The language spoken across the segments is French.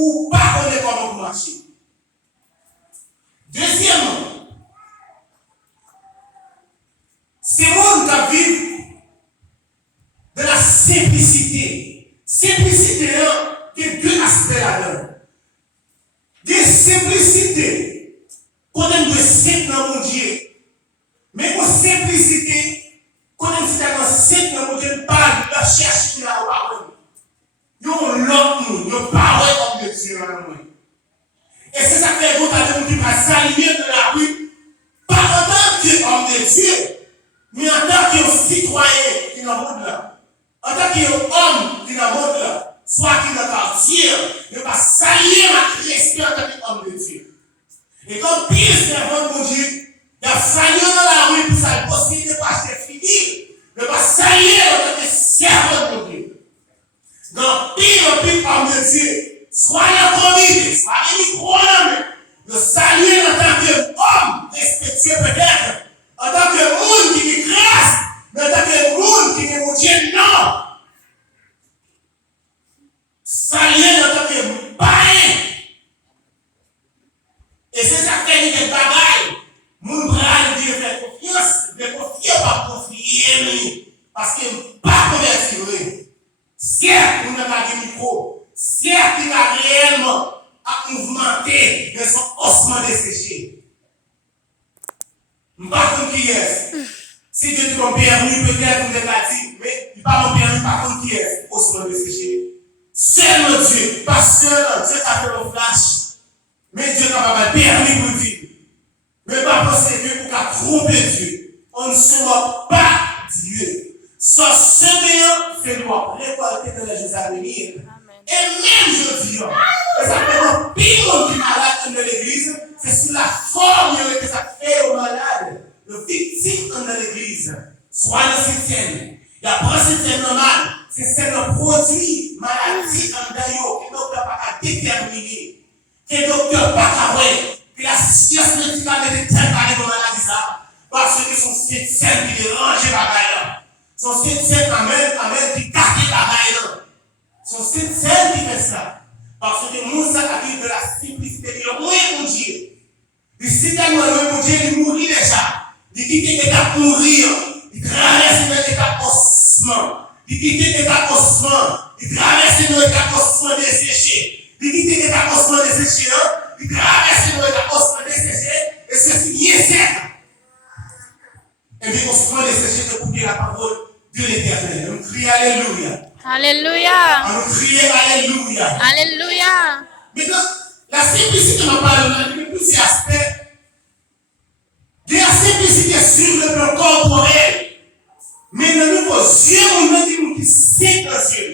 ou pas connaître comment marcher. Deuxièmement, c'est monde qui vit de la simplicité. Simplicité, il y a deux aspects là-dedans. Des simplicités, qu'on aime de simple dans mon Dieu. Mais pour simplicité, qu'on aime de simple dans mon Dieu, pas de chercher la parole. Nous, l'autre, nous parlons comme de Dieu dans nous. Et c'est ça que les gens qui va s'aligner de la rue, pas en tant qu'homme de Dieu, mais en tant que citoyen qui est dans le monde là. En tant qu'homme qui est dans le monde là, soit qui est dans le quartier, ne pas s'allier à Christ en tant qu'homme de Dieu. Et comme pire servant de Dieu, il a s'allié dans la rue pour sa possibilité de passer fini, ne pas s'allier en tant que servant de Dieu. Donc, pire homme de Dieu, soyez commis, soyez croyants, de saluer en tant qu'homme respectueux peut-être, en tant que monde qui est grâce, mais en tant que monde qui est mon Dieu, non. Saluer en tant que païen. Et c'est ça qui est des bagailles. Mon bras dit de faire confiance, de confier pas confier, parce que pas convertir. Certes, on n'a pas de micro. Certes, il a réellement à mouvementer, mais son ossement desséché. Je ne sais pas qui est. Si Dieu te permis, peut-être vous êtes dit, mais il ne pas permis, par contre, qui est ossement desséché. Seulement Dieu, pas seul Dieu qui a fait le flash, mais Dieu n'a pas permis pour dire. Mais pas penser Dieu pour tromper Dieu. On ne sera pas Dieu. Sans semer, fais-nous récolter dans les jours à venir. Et même je dis, et ça fait un pire qui malade dans l'église, c'est sur la forme que ça fait aux malades, le victime dans l'église. Soit le système. Il y a pas un système normal, c'est un produit maladie en d'ailleurs, que le docteur n'a pas déterminer, que le docteur n'a pas voir, que la science médicale est déterminée dans la maladie, parce que son système qui dérange la bagaille. Son système qui casse la bagaille. Son système qui fait ça. Parce que Moussa a dit de la simplicité, il est loin de Dieu. Il s'est tellement loin de Dieu, il mourit déjà. Il quitte l'état pour mourir. Il traverse l'état ossement. Il quitte l'état ossement. Il traverse l'état ossement desséché. Il quitte l'état ossement desséché. Il traverse l'état ossement desséché. Et ceci est certain. Et bien, ossement desséché de couper la parole de l'Éternel. On crie Alléluia. Alléluia. On crie Alléluia. Alléluia. Maintenant, la simplicité m'a parlé de plusieurs aspects. Il y a la simplicité sur le plan corporel. Mais dans nos yeux, on a des gens qui sont dans les yeux.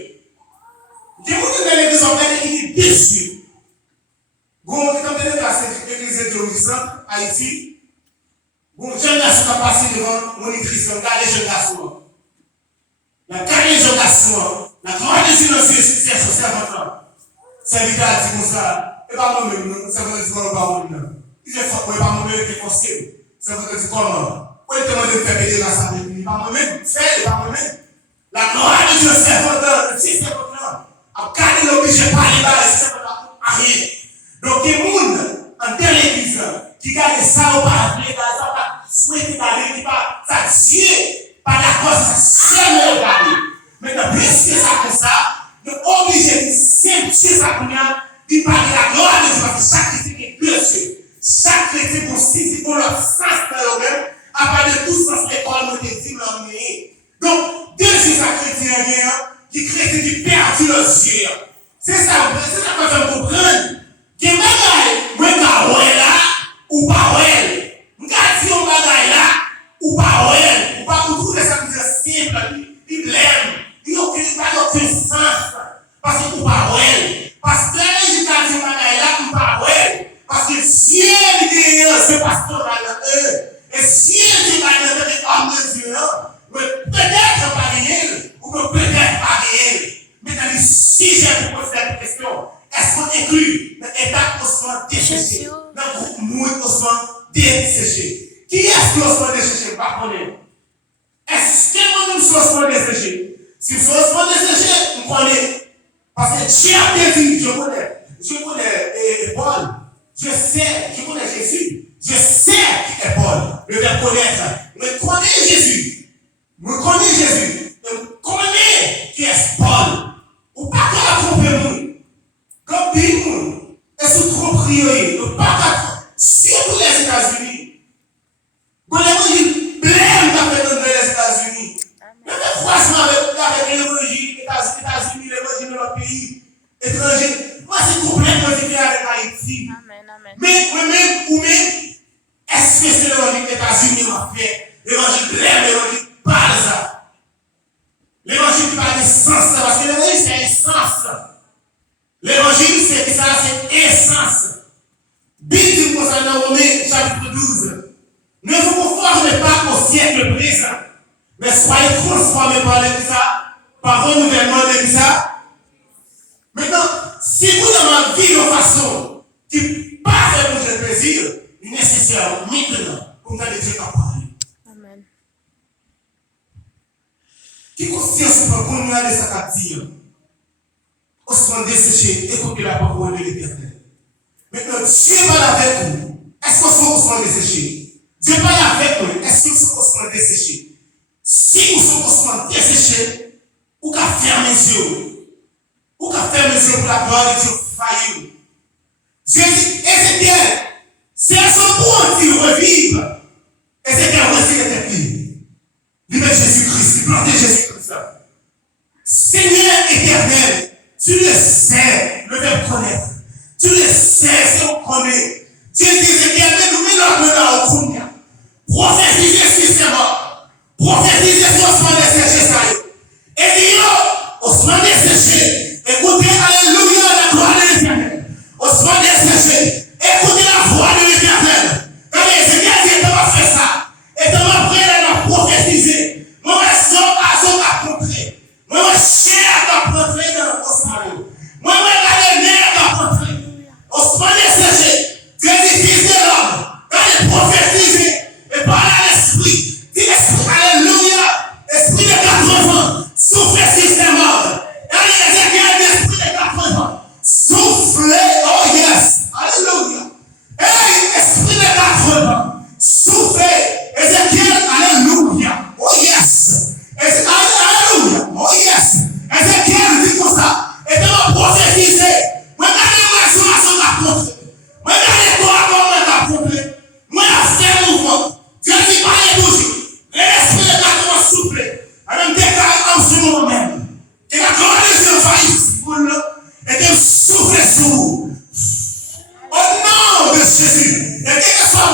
Des gens dans l'église en qui est déçu. Bon, on est en train de passer l'église de Haïti. Bon, jeune garçon qui a passé devant mon église, regardez les jeunes garçons. La carrière des jeunes garçons, la grande silencieuse, c'est son servant. C'est l'état dit comme ça. Et pas moi-même, ça veut dire qu'on ne va pas moi-même. Il est fort, pas moi-même qui est forcé. Ça veut dire comment? Pourquoi il demande de faire aider la salle de pas moi-même, c'est pas moi-même. La gloire de Dieu, c'est votre, le petit servant. À garder l'obligé par les balles, c'est pas rien. Donc, il y a des gens en télévision qui gardent ça au pas, les gars, ça va souhaiter d'aller, qui va, ça Dieu, par la cause, ça seulement regarder. Maintenant, puisque ça comme ça, nous obligés de sentir ça comme ça, de parler la gloire de Dieu, parce que chaque chrétien est Dieu. Chaque chrétien constitue pour leur sens dans eux-mêmes, à part de tout sens, l'école nous dit l'emmener. Donc, Dieu, c'est ça chrétien qui chrétien qui perd leurs yeux. C'est ça que je veux comprendre. Que bagaille, moi, je là, ou pas ouais. Je dis on bagaille là, ou pas ouais. Ou pas pour tout ça qui est simple, il l'aime. Il n'a aucun sens. Parce que ou pas ouais. Parce que l'éducation bagaille là, ou pas ouais. Parce que Dieu est ce pastoral eux. Et si Dieu est dans le de Dieu, peut-être pas réel, ou peut-être pas réel. Mais dans les sujets pour poser cette question, est-ce qu'on inclut l'état ossement desséché, dans le groupe mouille ossement desséché? Qui est-ce l'ossement desséché? Pas connaître. Est-ce que nous sommes ossement desséché? Si nous sommes ossement desséché, nous connaissons. Parce que Dieu a dit, je connais. Je sais, je connais Jésus. Je sais qui est Paul. Le verbe connaître. Je connais Jésus. Je connais Jésus. Je connais qui est Paul. Ou pas qu'à tromper nous. Comme dit nous. Et sous trop prier. Ou pas qu'à surtout les États-Unis. Quand l'évangile blême dans les États-Unis. Même croisement avec l'évangile, États-Unis, l'évangile de notre pays étranger. Moi, c'est complètement différent avec Haïti. Amen, amen. Mais, est-ce que c'est l'évangile des États-Unis qui m'a fait? L'évangile blême, l'évangile parle ça. L'évangile qui parle d'essence, parce que l'évangile c'est essence. L'évangile c'est ça, c'est essence. Bible concernant Romains chapitre 12. Ne vous conformez pas au siècle présent, mais soyez transformés par par renouvellement de ça. Maintenant, si vous dans ma vie de façon qui pas fait pour le plaisir, il est nécessaire maintenant pour que Dieu t'a parlé. Amen. Qui conscience pour qu'on a des sacs à dire, on se rend desséché, écoutez la parole de l'Éternel. Maintenant, Dieu parle avec vous. Est-ce qu'on se rend desséché? Dieu parle avec nous. Est-ce que vous se rend desséché? Si vous se rend desséché, vous pouvez fermer les yeux. Ou qu'à faire mes yeux pour la gloire de Dieu faillir. Dieu dit, Ézéchiel, c'est à son point qu'il revive. Ézéchiel retire tes pieds. Il met Jésus-Christ, il plante Jésus-Christ. Seigneur éternel, tu le sais, le verbe connaître. Tu le sais, c'est on connaît. Dieu dit, Ézéchiel, nous mettons au Kounia. Prophétisez si c'est mort. Prophétisez sur Osman de Séché. Et dit, Osman de Séché. Écoutez, alléluia, la gloire de l'Éternel. Osman desséché. Écoutez la voix de l'Éternel. Quand Ézéchiel dit, tu vas faire ça. Et tu vas prendre à prophétiser. Moi, je suis à montrer. Moi, je suis à montrer dans l'Osman. Moi, je suis à montrer. Osman desséché. Dieu dit, fils de l'homme. Quand il prophétise et parle à l'esprit. Dit l'esprit, alléluia. Esprit de 80. Souffle système. Soufflez, oh yes, alléluia. Hey, esprit de 80, soufflez, Ézéchiel, alléluia, oh yes. Alléluia, oh yes. Ézéchiel dit comme ça, et tu vas prophétiser. Regardez-moi sur la son apôtre. Regardez-toi comment t'apôtre. Moi, je fais mouvement. Dieu dit, parlez toujours. L'esprit de 80 soufflez. Avec des cas en ce moment même. Et la gloire de Dieu faillit pour nous. Et de souffler sur vous. Au nom de Jésus. Et quel que soit